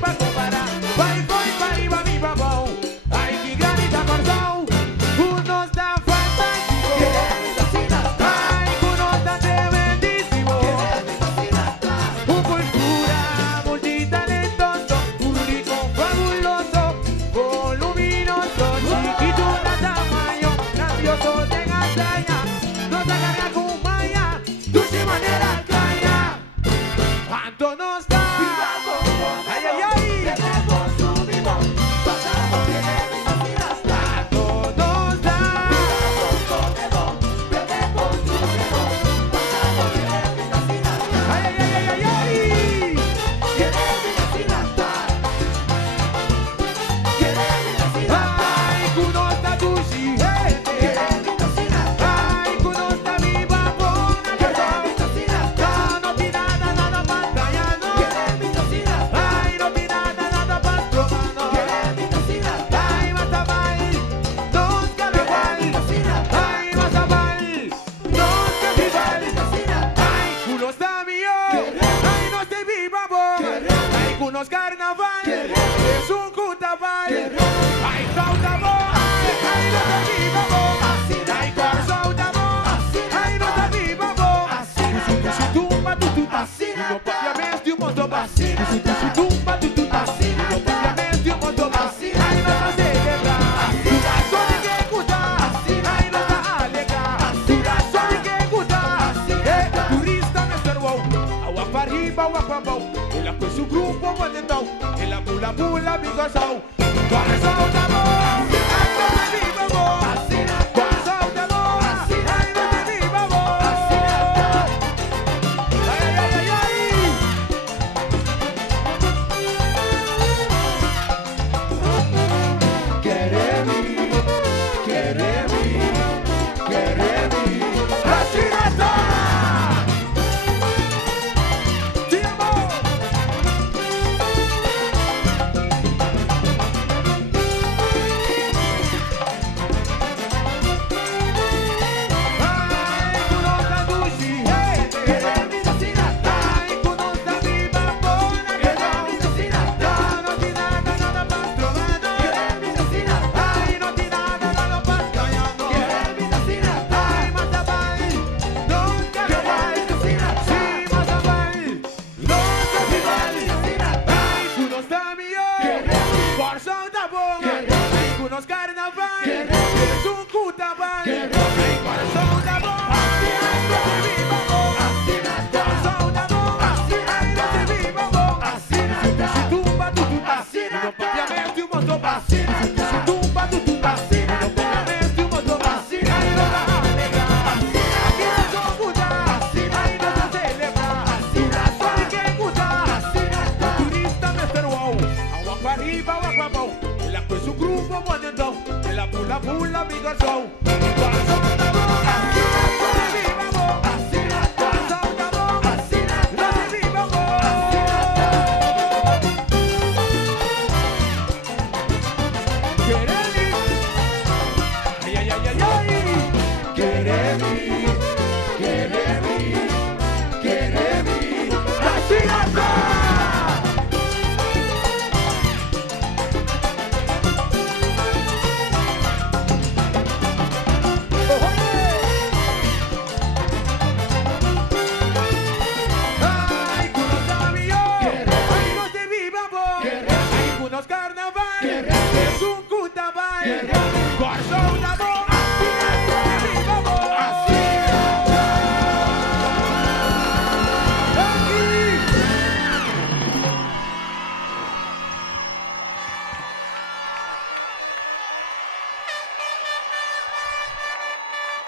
pra comparar. Vai, foi, vai, vai, mi babão. Ai, que granita corzão. Unos da fantástico. Ai, unos da tremendísimo. Cultura multitalentoso. Un rico fabuloso. Voluminoso. Chiquito de tamaño. Grandioso de hazaña. Nos agarra con maya. Dulce manera caña. ¿Cuánto nos da? Ay, ay, ay. Unos carnaval, es un cutaval. Ay, sauta vos, ay, no te viva vos. Ay, con sauta vos, ay, no te viva vos. Si tumba tu tuta, no propiamente un motoba. Si tumba tu tuta, no propiamente un motoba. Ay, no te celebra, la zona que gusta. Ay, no te alegra, la zona que gusta. Turista Mr. Wow, agua para arriba, agua para abajo. Ela foi seu grupo bonitão. Ela pula, pula, bigosão. Bora solta a mão. Ai, não te viva, amor. Bora solta a mão. Ai, não te viva, amor. Ai, ai, ai, ai, ai. Queremi, queremi, queremi. Assinata! Unos carnaval, es un cutaval. Ay, corazón de amor, ay, no te viva vos. Corazón de amor, ay, no te viva vos. Si tumba tu tuta, no propiamente un motoba. Si tumba tu tuta, no propiamente un motoba. Ay, no la alegra, aquí no son gusta. Ay, no se celebra, la zona que gusta. Turista Mr. Wow, agua para arriba, agua para abajo. Ela foi su grupo bonitão. Ela pula, pula, amiga show.